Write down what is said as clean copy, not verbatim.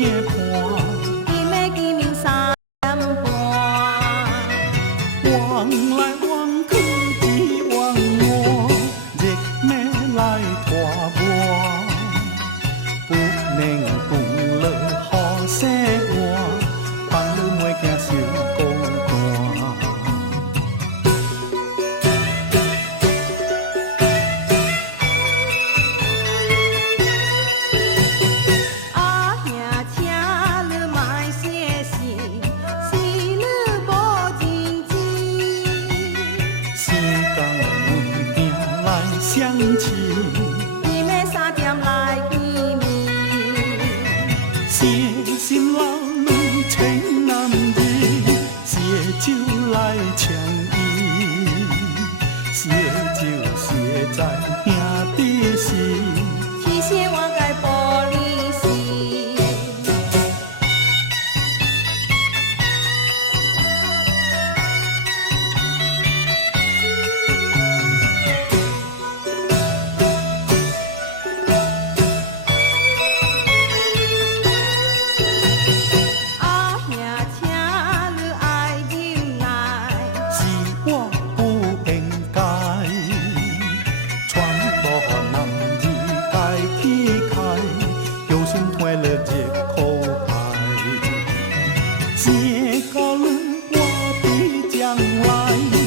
的伴，今的见面3点半，往来往去只往我，热要来拖磨，不能放了雨洗换，放了袂惊受孤单。阿兄，请你莫生气，是你无认真。时间阮行来相亲，今的3点来见面，写心老女情男儿，写酒来相依，写酒写在兄弟心。其实我该玻璃心。阿兄，请你爱忍耐，是我不应该，传播男儿该去开，有心换了热苦海，正到你我的将来。